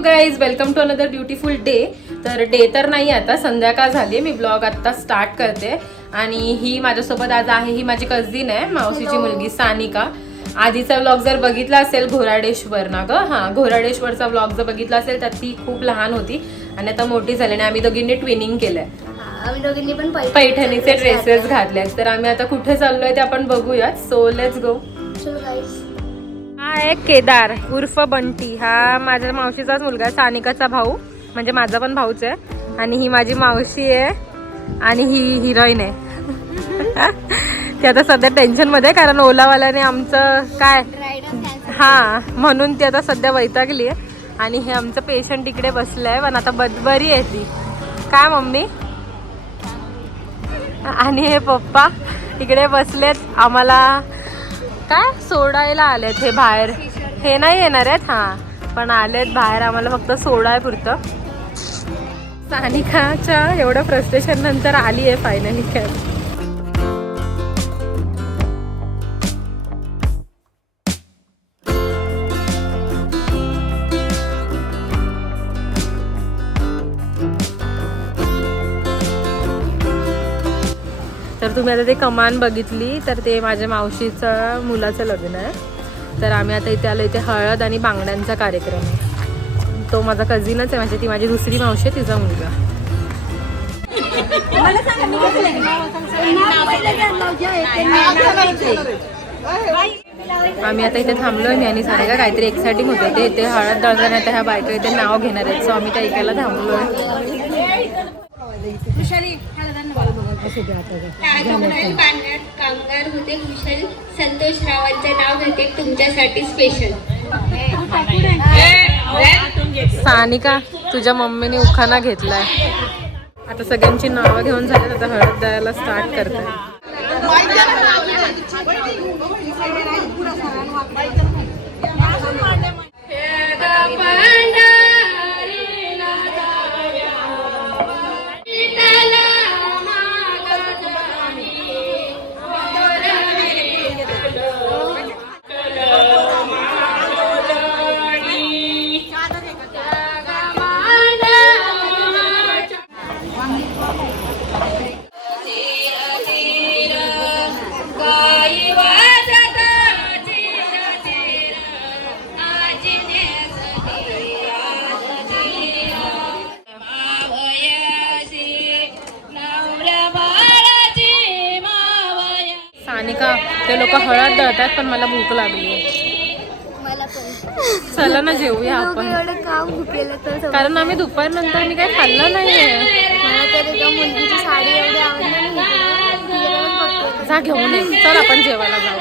You guys, welcome to another beautiful day. तर डे तर नाही, आता संध्याकाळ झाली. मी ब्लॉग आता स्टार्ट करते. आणि ही माझ्यासोबत आज आहे, ही माझी कझिन आहे, मावशीची मुलगी सानिका. आधीचा व्लॉग जर बघितला असेल घोराडेश्वर ना ग, हां घोराडेश्वरचा व्लॉग जर बघितला असेल तर ती खूप लहान होती आणि आता मोठी झाली आणि आम्ही दोघींनी ट्विनिंग केलंय. आम्ही दोघींनी पण पैठणीचे ड्रेसेस घातले. तर आम्ही आता कुठे चाललोय ते आपण बघूयात. So let's go. हा आहे केदार उर्फ बंटी. हा माझ्या मावशीचाच मुलगा, सानिकाचा भाऊ, म्हणजे माझा पण भाऊच आहे. आणि ही माझी मावशी आहे आणि ही हिरोईन आहे. ती आता सध्या टेन्शन मध्ये, कारण ओलावाल्याने आमचं काय, हा म्हणून ती आता सध्या वैतागली आहे. आणि हे आमचं पेशंट इकडे बसलंय, पण आता बरी आहे ती. काय मम्मी? आणि हे पप्पा इकडे बसलेत, आम्हाला काय सोडायला आलेत. हे बाहेर हे नाही येणार आहेत, हा पण आलेत बाहेर आम्हाला फक्त सोडाय पुरतं. सानिकाच्या एवढं फ्रस्ट्रेशन नंतर आली आहे फायनली कॅब. तर तुम्ही आता ते कमान बघितली, तर ते माझ्या मावशीचं मुलाचं लग्न आहे. तर आम्ही आता इथे आलो. इथे हळद आणि बांगड्यांचा कार्यक्रम आहे. तो माझा कझिनच आहे, म्हणजे ती माझी दुसरी मावशी आहे, तिचा मुलगा. आम्ही आता इथे थांबलोय. मी आणि सानिका काहीतरी एक्साइटिंग होतं ते. इथे हळद दळताना आता ह्या बायका इथे नाव घेणार आहेत. सो आम्ही त्या ऐकायला थांबलोय. कामगार होते कुशल संतोष रावांचं नाव घेते तुमच्यासाठी स्पेशल. सानिका, तुझ्या मम्मीने उखाणा घेतलाय. आता सगळ्यांची नावं घेऊन झाली, आता हळद द्यायला स्टार्ट करताय. सानिका, ते लोक हळद दळतात, पण मला भूक लागली. चला ना जेवूया आपण, कारण आम्ही दुपारनंतर मी काही खाल्लं नाहीये. मुलगीची साडी एवढी आवडली. जा घेऊन ये, चल आपण जेवायला जाऊ.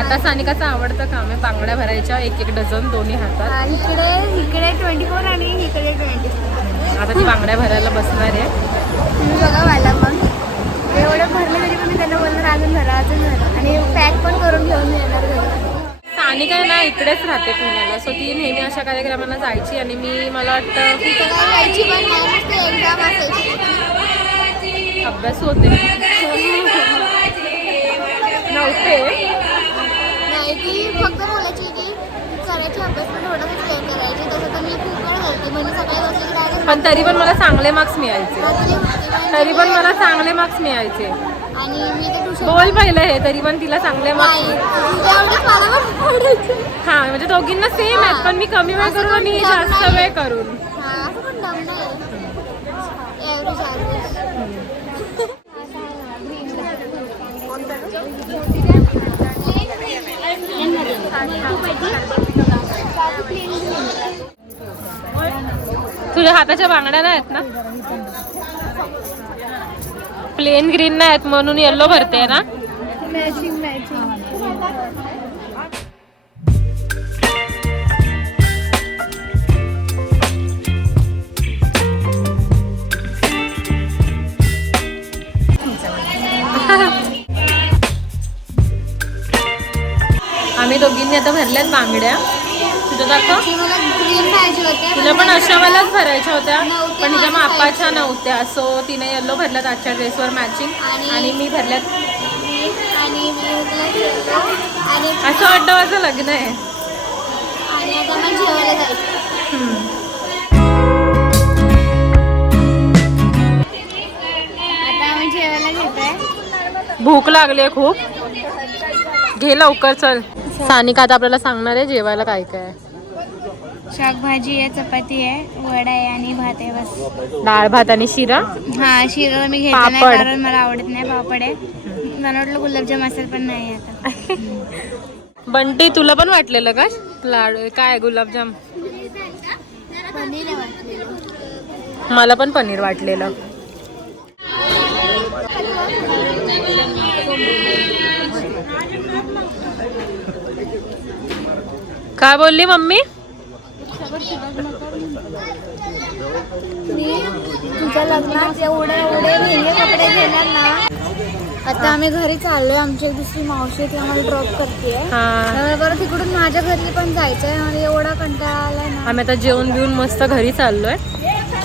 आता सानिकाचं आवडतं काम आहे बांगड्या भरायच्या, 1-1 डझन दोन्ही हातात. इकडे 24 आणि इकडे 24. आता ती बांगड्या भरायला बसणार आहे. तुम्ही बघा मला मग एवढं भरलं तरी पण मी त्यांना बोलणार अजून भरा अजून भरा, आणि पॅक पण करून घेऊन येणार घरी. सानिका ना इकडेच राहते पुण्याला. सो ती नेहमी अशा कार्यक्रमांना जायची आणि मला वाटतं अभ्यास होते नव्हते. नाही, ती फक्त बोलायची की करायची अभ्यास पण थोडासा क्लिअर करायची. तसं तर मी खूप वेळ घालते, म्हणजे सकाळी बसले डायरेक्ट. पण तरी पण मला चांगले मार्क्स मिळायचे. आणि मी तर ट्युशन बोल पहिलं हे, तरी पण तिला चांगले मार्क्स. हा म्हणजे दोघींना सेम आहेत, पण मी कमी वेळ करून आणि जास्त वेळ करून. असं पण दम नाही, तुझ्या हाताच्या बांगड्या नाही आहेत ना, प्लेन ग्रीन नाही आहेत म्हणून येल्लो भरते ना. मॅचिंग आम्ही दोघींनी आता भरल्यात बांगड्या. तुझं दाखव. ती मला ग्रीन पाहिजे होते. तुला पण अशा मलाच भरायच्या होत्या नव्हत्या पण तिच्या माझ्या मापाच्या size च्या. नव्हत्या. सो तिने येल्लो भरल्यात आजच्या ड्रेसवर मॅचिंग आणि मी भरल्यात. आणि मी घेतलं आणि असं वाटतं माझं लग्न आहे. आणि आता मग जेवायला जायचं. आता आम्ही जेवायला घेतोय. भूक लागली आहे खूप. घे लवकर चल. सानिका आता आपल्याला सांगणार आहे जेवायला काय काय आहे. शाकभाजी आहे, चपाती आहे, वडा आहे आणि भात आहे बस. डाळ भात आणि शिरा. हा शिरा मी घेतला नाही पापड. कारण मला आवडत नाही. पापड आहे. मला वाटलं गुलाबजाम असेल पण नाही आता. बंटी तुला पण वाटलेलं का लाडू काय गुलाबजाम? पनीर आहे वाटलेलं. मला पण पनीर वाटलेलं. काय बोलली मम्मी? मी तुझ्या लग्नात एवढे लेंगे कपडे घेणार ना. आता आम्ही घरी चाललोय. आमची एक दुसरी मावशी ती आम्हाला ड्रॉप करते. हा बरं तिकडून माझ्या घरी पण जायचंय. मला एवढा कंटाळा आलाय ना. आम्ही आता जेवण बिवून मस्त घरी चाललोय.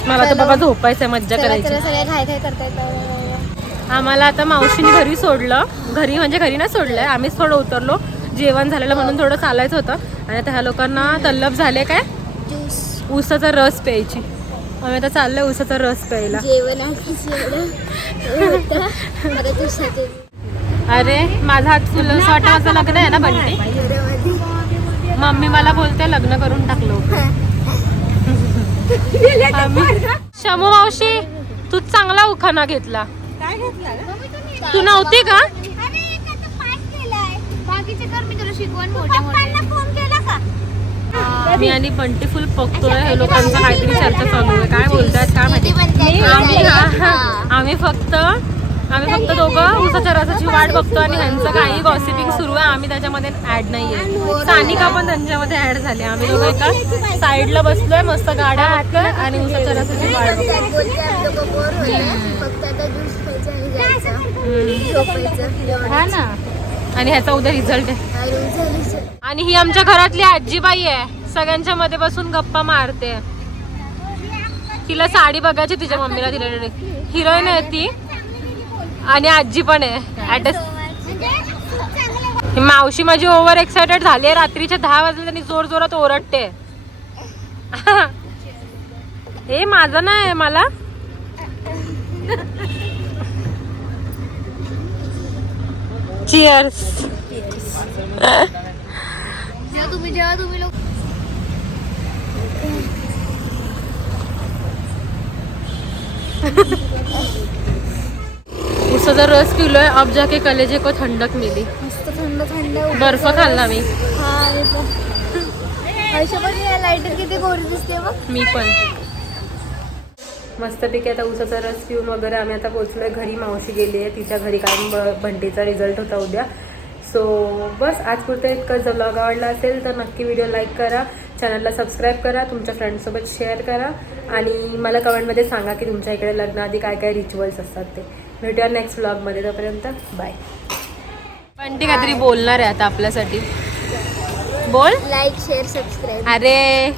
मला तर बाबा झोपायचंय, मज्जा करायची. सगळे घाय घाय करता येतं. आम्हाला आता मावशीने घरी सोडलं. घरी म्हणजे घरी नाही सोडलंय, आम्हीच थोडं उतरलो. जेवण झालेलं म्हणून थोडं चालायचं होतं. आणि आता ह्या लोकांना तल्लफ झाले काय ज्यूस ऊसाचा रस प्यायची. आम्ही आता चाललोय ऊसाचा रस प्यायला. जेवण अरे माझा हात फुल वाटायचं लग्न आहे ना बंटी. मम्मी मला बोलते लग्न करून टाकलो. शमू मावशी तू चांगला उखाणा घेतला. तू नव्हती का? मी आणि बंटी फुल बघतोय. हे लोकांचा काहीतरी चर्चा चालू आहे. काय बोलतात काय माहिती. आम्ही फक्त दोघं ऊसाच्या रसाची वाट बघतो आणि ह्यांचं काही गॉसिपिंग सुरू आहे. आम्ही त्याच्यामध्ये ऍड नाहीये. सानिका पण त्यांच्यामध्ये ऍड झाली. आम्ही दोघं एका साईडला बसलोय मस्त गाड्या बघतोय आणि ऊसाच्या रसाची वाट बघतोय. हा ना. आणि ह्याचा उद्या रिझल्ट आहे. आणि ही आमच्या घरातली आजीबाई आहे. सगळ्यांच्या मध्ये बसून गप्पा मारते. तिला साडी बघायची तिच्या मम्मीला दिलेली. हिरोईन आहे ती आणि आजी पण आहे. मावशी माझी ओव्हर एक्सायटेड झाली. रात्रीच्या 10 वाजले त्यांनी जोर जोरात ओरडते. हे माझं नाही मला. चिअर्स. जेव्हा तुम्ही लोक उसाचा रस पिलोय. अब जाके कलेजे को ठंडक मिली. मस्त थंड थंड बर्फ खाल्ला मी. लाईटर किती गोरी दिसते बघ. मी पण मस्तपैकी आता उसाचा रस पिऊन वगैरे आम्ही आता पोहोचलोय घरी. मावशी गेली आहे तिच्या घरी कारण बंटीचा रिझल्ट होता उद्या. सो बस आज पुरतं इतकं. जर ब्लॉग आवडला असेल तर नक्की व्हिडिओ लाईक करा, चॅनलला सबस्क्राईब करा, तुमच्या फ्रेंड्ससोबत शेअर करा आणि मला कमेंटमध्ये सांगा की तुमच्या इकडे लग्नाआधी काय काय रिच्युअल्स असतात ते. भेटूया नेक्स्ट ब्लॉगमध्ये. तोपर्यंत बाय. बंटी काहीतरी बोलणार आहे आता आपल्यासाठी. बोल. Like share subscribe. अरे